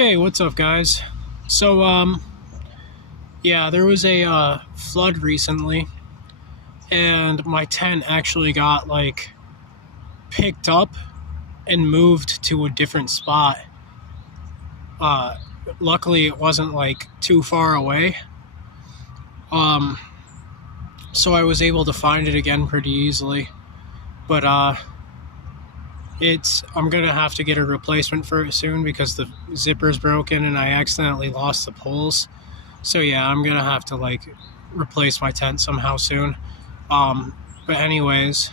Hey, what's up, guys? So, yeah, there was a flood recently, and my tent actually got picked up and moved to a different spot. Uh, Luckily, it wasn't too far away. Um, so I was able to find it again pretty easily. But I'm gonna have to get a replacement for it soon because the zipper's broken and I accidentally lost the poles. So yeah, I'm gonna have to replace my tent somehow soon. But anyways,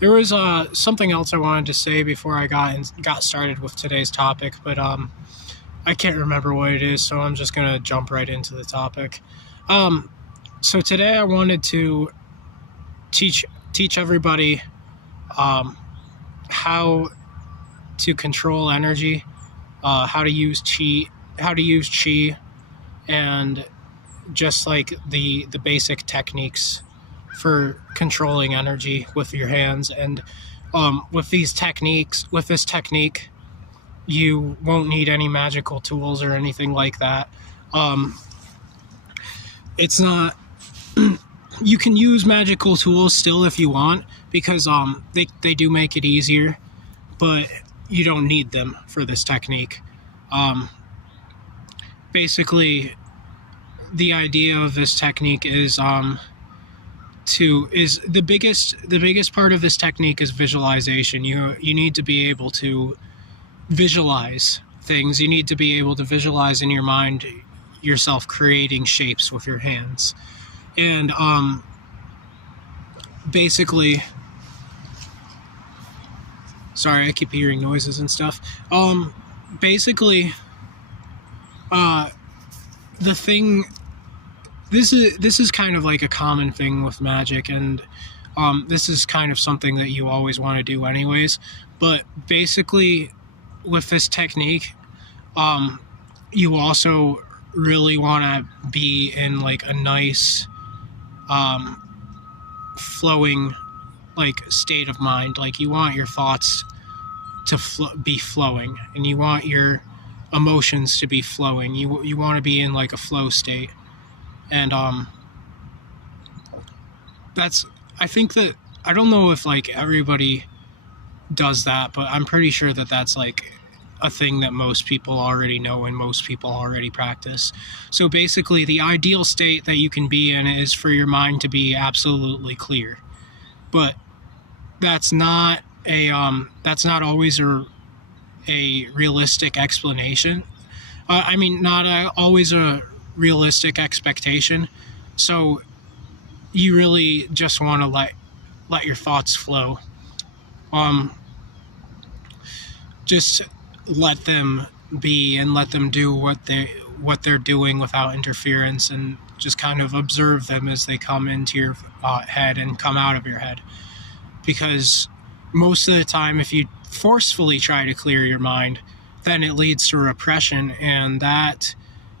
there was something else I wanted to say before I got started with today's topic, but I can't remember what it is, so I'm just gonna jump right into the topic. So today I wanted to teach everybody how to control energy, how to use chi, and just the basic techniques for controlling energy with your hands. And with this technique, you won't need any magical tools or anything like that. It's not. You can use magical tools still if you want, because they do make it easier, but you don't need them for this technique. Basically, the idea of this technique is the biggest part of this technique is visualization. You need to be able to visualize things. You need to be able to visualize in your mind yourself creating shapes with your hands. And basically, sorry, I keep hearing noises and stuff. Basically, the thing. This is kind of like a common thing with magic, and this is kind of something that you always want to do anyways. But basically, with this technique, you also really want to be in a nice flowing state of mind. You want your thoughts to be flowing, and you want your emotions to be flowing. You want to be in a flow state. And I think that, I don't know if everybody does that, but I'm pretty sure that that's a thing that most people already know and most people already practice. So basically, the ideal state that you can be in is for your mind to be absolutely clear. But that's not always a realistic explanation. Not always a realistic expectation. So you really just want to let your thoughts flow. Just let them be and let them do what they're doing without interference, and just kind of observe them as they come into your head and come out of your head. Because most of the time, if you forcefully try to clear your mind, then it leads to repression, and that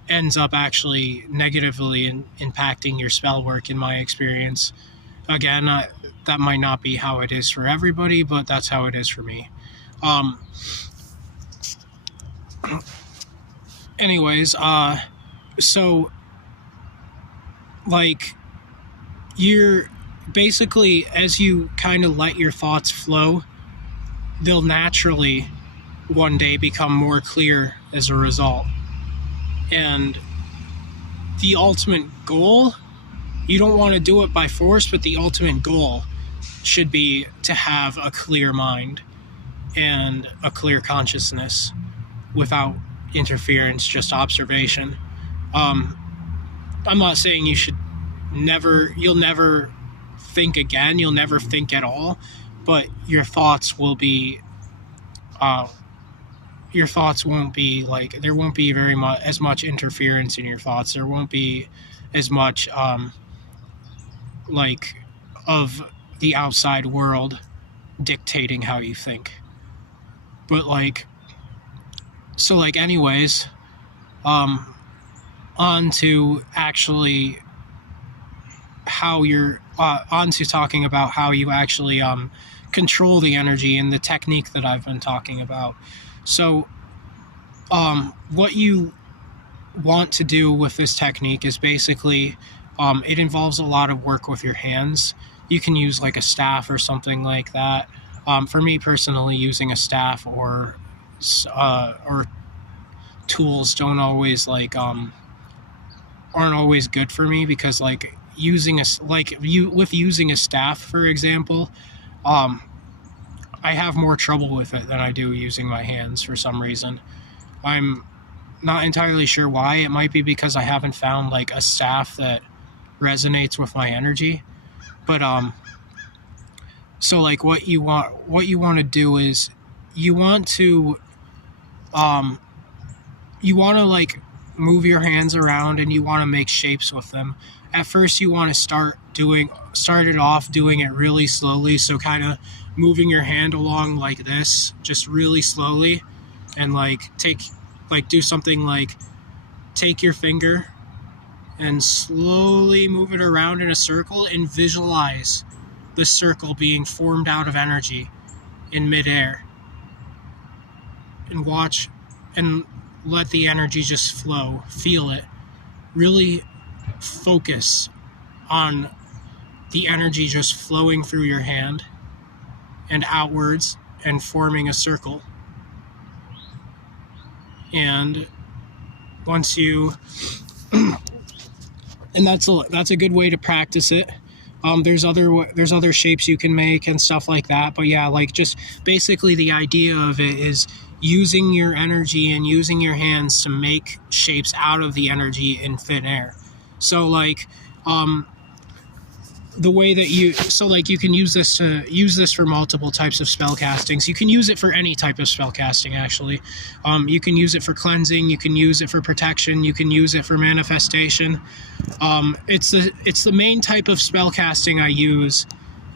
ends up actually negatively impacting your spell work, in my experience. Again, that might not be how it is for everybody, but that's how it is for me. Anyways, so you're basically, as you kind of let your thoughts flow, they'll naturally one day become more clear as a result. And the ultimate goal, you don't want to do it by force, but the ultimate goal should be to have a clear mind and a clear consciousness without interference, just observation. I'm not saying you'll never think again, you'll never think at all, but your thoughts won't be there won't be as much interference in your thoughts. There won't be as much of the outside world dictating how you think. But anyways, on to actually how you're on to talking about how you actually control the energy and the technique that I've been talking about. So what you want to do with this technique is basically, it involves a lot of work with your hands. You can use like a staff or something like that. For me personally, using a staff or tools don't always aren't always good for me, because like using using a staff, for example, I have more trouble with it than I do using my hands for some reason. I'm not entirely sure why. It might be because I haven't found like a staff that resonates with my energy. But so like what you want to do is you want to like move your hands around, and you want to make shapes with them. At first you want to start it off doing it really slowly, so kind of moving your hand along like this, just really slowly, and do something like take your finger and slowly move it around in a circle, and visualize the circle being formed out of energy in midair, and watch and let the energy just flow. Feel it. Really focus on the energy just flowing through your hand and outwards and forming a circle. And once you and that's a good way to practice it. There's other shapes you can make and stuff like that, but yeah, like just basically the idea of it is using your energy and using your hands to make shapes out of the energy in thin air. So like the way that you can use this for multiple types of spell castings. You can use it for any type of spell casting, actually. You can use it for cleansing, you can use it for protection, you can use it for manifestation. It's the main type of spell casting I use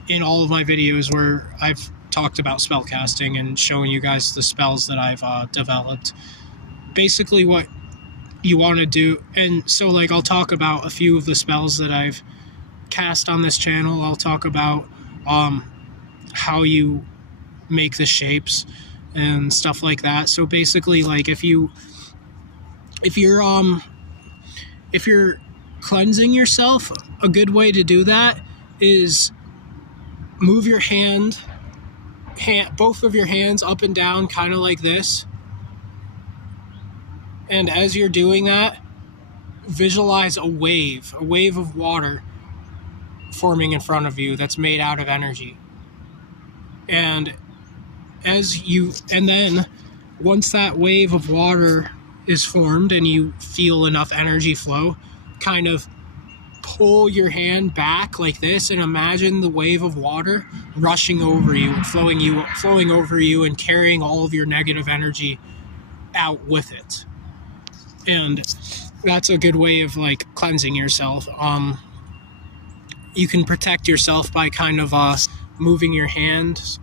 in all of my videos where I've talked about spell casting and showing you guys the spells that I've developed. Basically what you want to do, and so like I'll talk about a few of the spells that I've cast on this channel. I'll talk about how you make the shapes and stuff like that. So basically, like if you're cleansing yourself, a good way to do that is move your both of your hands up and down, kind of like this. And as you're doing that, visualize a wave of water forming in front of you that's made out of energy. And then once that wave of water is formed and you feel enough energy flow, kind of pull your hand back like this and imagine the wave of water rushing over you, flowing over you, and carrying all of your negative energy out with it. And that's a good way of like cleansing yourself. You can protect yourself by kind of moving your hands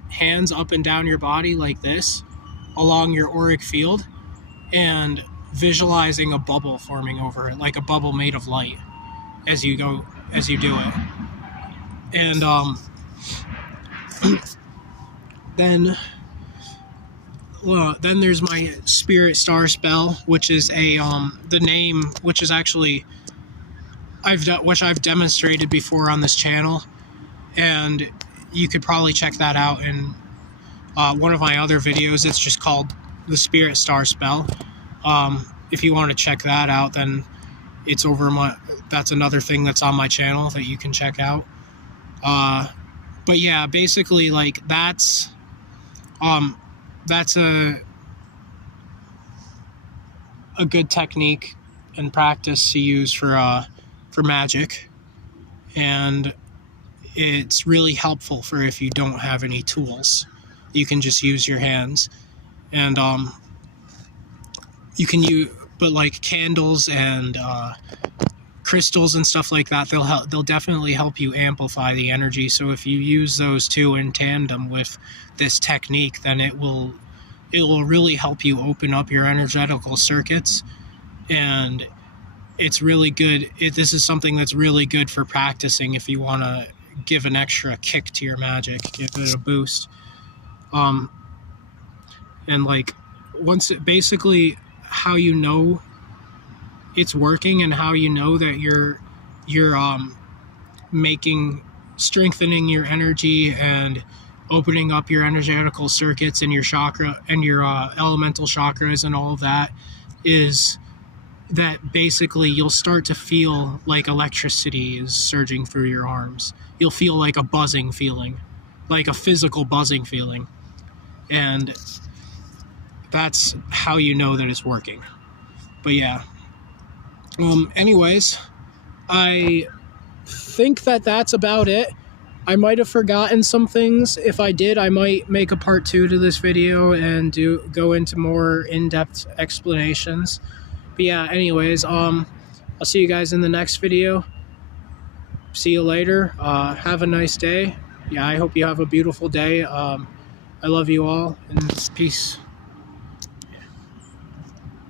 up and down your body like this along your auric field, and visualizing a bubble forming over it, like a bubble made of light, as you do it. And then there's my Spirit Star spell, which is the name, which is actually which I've demonstrated before on this channel, and you could probably check that out in one of my other videos. It's just called the Spirit Star spell. If you want to check that out, then it's that's another thing that's on my channel that you can check out. But yeah, basically like that's a good technique and practice to use for magic, and it's really helpful for if you don't have any tools. You can just use your hands, and you can use, but like candles and crystals and stuff like that, they'll definitely help you amplify the energy. So if you use those two in tandem with this technique, then it will really help you open up your energetical circuits. And it's really good. This is something that's really good for practicing if you want to give an extra kick to your magic, give it a boost. And like basically how you know it's working and how you know that you're strengthening your energy and opening up your energetical circuits and your chakra and your elemental chakras and all of that, is that basically you'll start to feel like electricity is surging through your arms. You'll feel like a buzzing feeling, like a physical buzzing feeling. And that's how you know that it's working. But yeah. Anyways, I think that that's about it. I might have forgotten some things. If I did, I might make a part 2 to this video and go into more in-depth explanations. But yeah, anyways, I'll see you guys in the next video. See you later. Have a nice day. Yeah, I hope you have a beautiful day. I love you all, and peace.